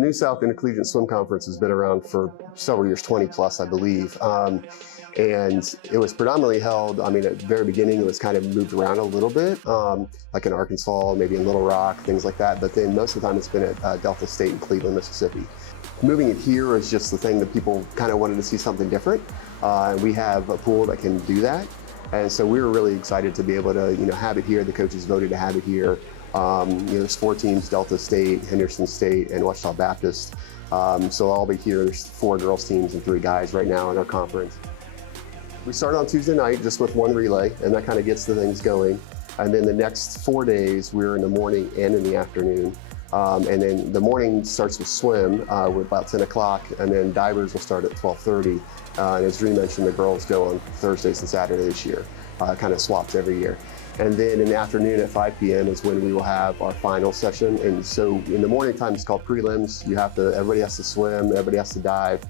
New South Intercollegiate Swim Conference has been around for several years, 20 plus, I believe. And it was predominantly held, at the very beginning, it was kind of moved around a little bit, like in Arkansas, maybe in Little Rock, things like that. But then most of the time it's been at Delta State in Cleveland, Mississippi. Moving it here is just the thing that people kind of wanted to see something different. And we have a pool that can do that. And so we were really excited to be able to, have it here. The coaches voted to have it here. There's 4 teams, Delta State, Henderson State, and Ouachita Baptist. So I'll be here. There's 4 girls teams and 3 guys right now in our conference. We start on Tuesday night just with 1 relay, and that kind of gets the things going. And then the next 4 days, we're in the morning and in the afternoon. And then the morning starts with swim with about 10 o'clock, and then divers will start at 12:30. And as Drew mentioned, the girls go on Thursdays and Saturdays this year. Kind of swaps every year. And then in the afternoon at 5 p.m. is when we will have our final session. And so in the morning time, it's called prelims. Everybody has to swim, everybody has to dive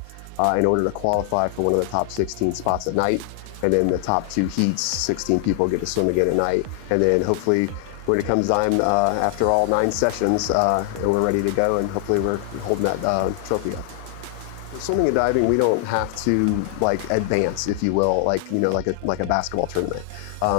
in order to qualify for one of the top 16 spots at night. And then the top 2 heats, 16 people get to swim again at night. And then hopefully when it comes time after all 9 sessions, and we're ready to go, and hopefully we're holding that trophy up. For swimming and diving, we don't have to advance, if you will, like a basketball tournament.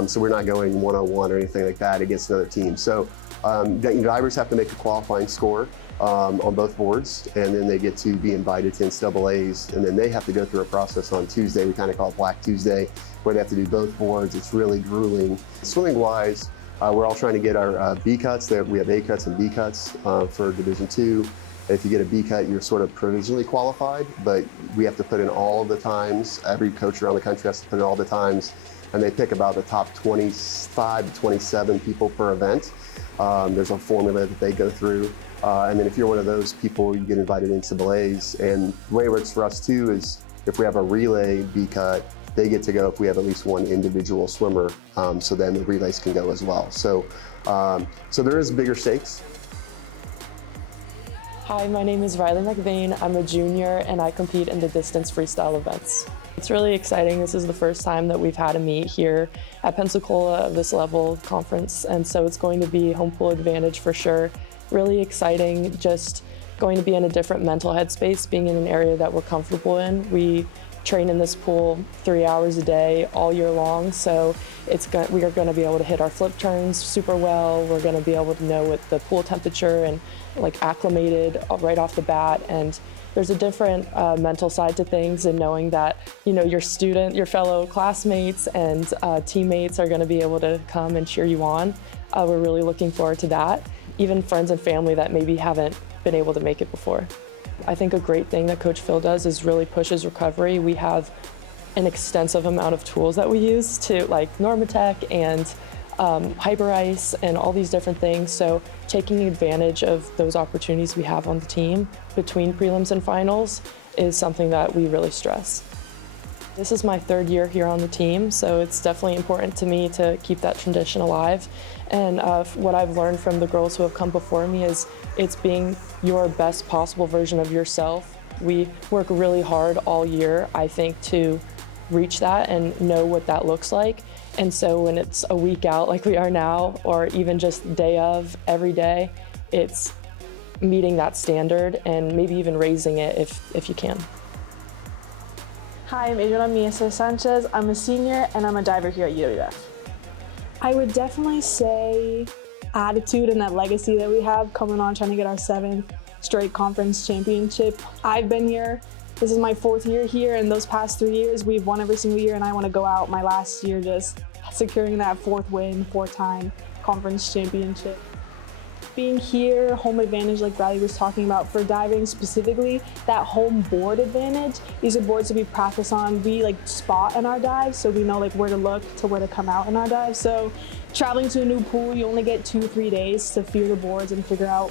So we're not going one-on-one or anything like that against another team. So divers have to make a qualifying score on both boards, and then they get to be invited to NCAAs, and then they have to go through a process on Tuesday. We kind of call it Black Tuesday, where they have to do both boards. It's really grueling. Swimming-wise, we're all trying to get our B cuts. We have A cuts and B cuts for Division II. If you get a B cut, you're sort of provisionally qualified, but we have to put in all the times. Every coach around the country has to put in all the times, and they pick about the top 25 to 27 people per event. There's a formula that they go through, and then if you're one of those people, you get invited into NCAAs. And the way it works for us too is if we have a relay B cut, they get to go if we have at least 1 individual swimmer, so then the relays can go as well. So there is bigger stakes. Hi, my name is Riley MacVane. I'm a junior and I compete in the distance freestyle events. It's really exciting. This is the first time that we've had a meet here at Pensacola of this level of conference, and so it's going to be home pool advantage for sure. Really exciting, just going to be in a different mental headspace, being in an area that we're comfortable in. We train in this pool 3 hours a day all year long, so we are going to be able to hit our flip turns super well. We're going to be able to know what the pool temperature and acclimated right off the bat, and there's a different mental side to things, and knowing that your fellow classmates and teammates are going to be able to come and cheer you on. We're really looking forward to that. Even friends and family that maybe haven't been able to make it before. I think a great thing that Coach Phil does is really pushes recovery. We have an extensive amount of tools that we use to Normatec and Hyperice and all these different things. So taking advantage of those opportunities we have on the team between prelims and finals is something that we really stress. This is my 3rd year here on the team, so it's definitely important to me to keep that tradition alive. And what I've learned from the girls who have come before me is it's being your best possible version of yourself. We work really hard all year, I think, to reach that and know what that looks like. And so when it's a week out like we are now, or even just day of every day, it's meeting that standard and maybe even raising it if you can. Hi, I'm Adriana Mieses-Sanchez. I'm a senior and I'm a diver here at UWF. I would definitely say attitude and that legacy that we have coming on, trying to get our 7th straight conference championship. I've been here. This is my 4th year here, and those past 3 years we've won every single year, and I want to go out my last year just securing that 4th win, 4-time conference championship. Being here, home advantage like Riley was talking about, for diving specifically, that home board advantage. These are boards that we practice on. We spot in our dives, so we know where to look to where to come out in our dives. So traveling to a new pool, you only get 2-3 days to feel the boards and figure out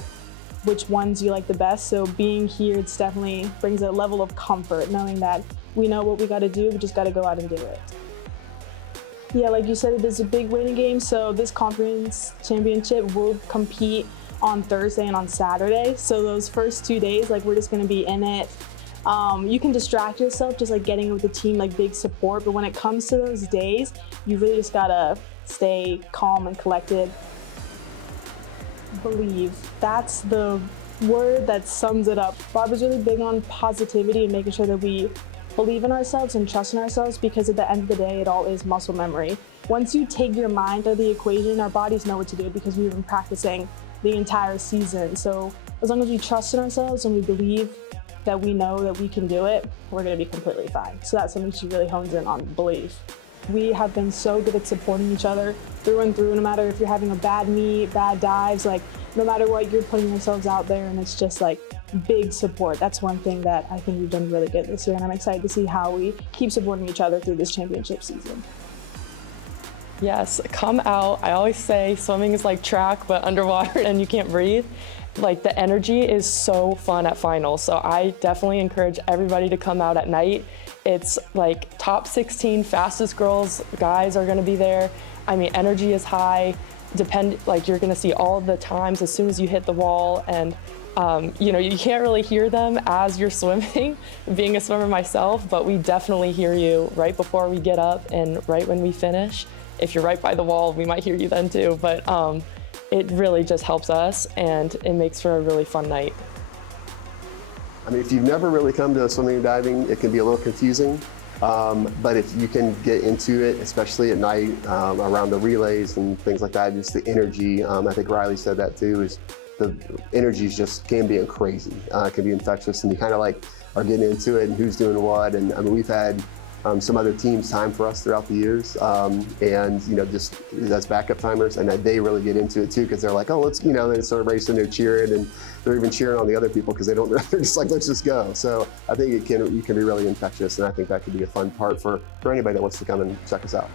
which ones you like the best. So being here, it's definitely brings a level of comfort, knowing that we know what we got to do, we just got to go out and do it. Yeah, like you said, it is a big winning game. So this conference championship will compete on Thursday and on Saturday. So those first 2 days, we're just going to be in it. You can distract yourself just getting with the team, big support. But when it comes to those days, you really just got to stay calm and collected. Believe. That's the word that sums it up. Barb is really big on positivity and making sure that we believe in ourselves and trust in ourselves, because at the end of the day, it all is muscle memory. Once you take your mind out of the equation, our bodies know what to do because we've been practicing the entire season. So as long as we trust in ourselves and we believe that we know that we can do it, we're gonna be completely fine. So that's something she really hones in on, belief. We have been so good at supporting each other through and through, no matter if you're having a bad meet, bad dives, like no matter what, you're putting yourselves out there, and it's just like big support. That's one thing that I think we've done really good this year, and I'm excited to see how we keep supporting each other through this championship season. Yes, come out. I always say swimming is like track, but underwater and you can't breathe. Like the energy is so fun at finals. So I definitely encourage everybody to come out at night. It's like top 16 fastest girls, guys are gonna be there. I mean, energy is high. Like you're gonna see all of the times as soon as you hit the wall, and you know, you can't really hear them as you're swimming, being a swimmer myself, but we definitely hear you right before we get up and right when we finish. If you're right by the wall, we might hear you then too, but it really just helps us, and it makes for a really fun night. I mean, if you've never really come to swimming and diving, it can be a little confusing. But if you can get into it, especially at night, around the relays and things like that, just the energy, I think Riley said that too, is the energy just can be crazy. It can be infectious, and you kind of like are getting into it and who's doing what. And I mean, we've had some other teams time for us throughout the years, and you know, just as backup timers, and they really get into it too, because they're like, oh, let's, you know, they start racing, they're cheering, and they're even cheering on the other people because they don't, they're just like, let's just go. So I think you can be really infectious, and I think that could be a fun part for anybody that wants to come and check us out.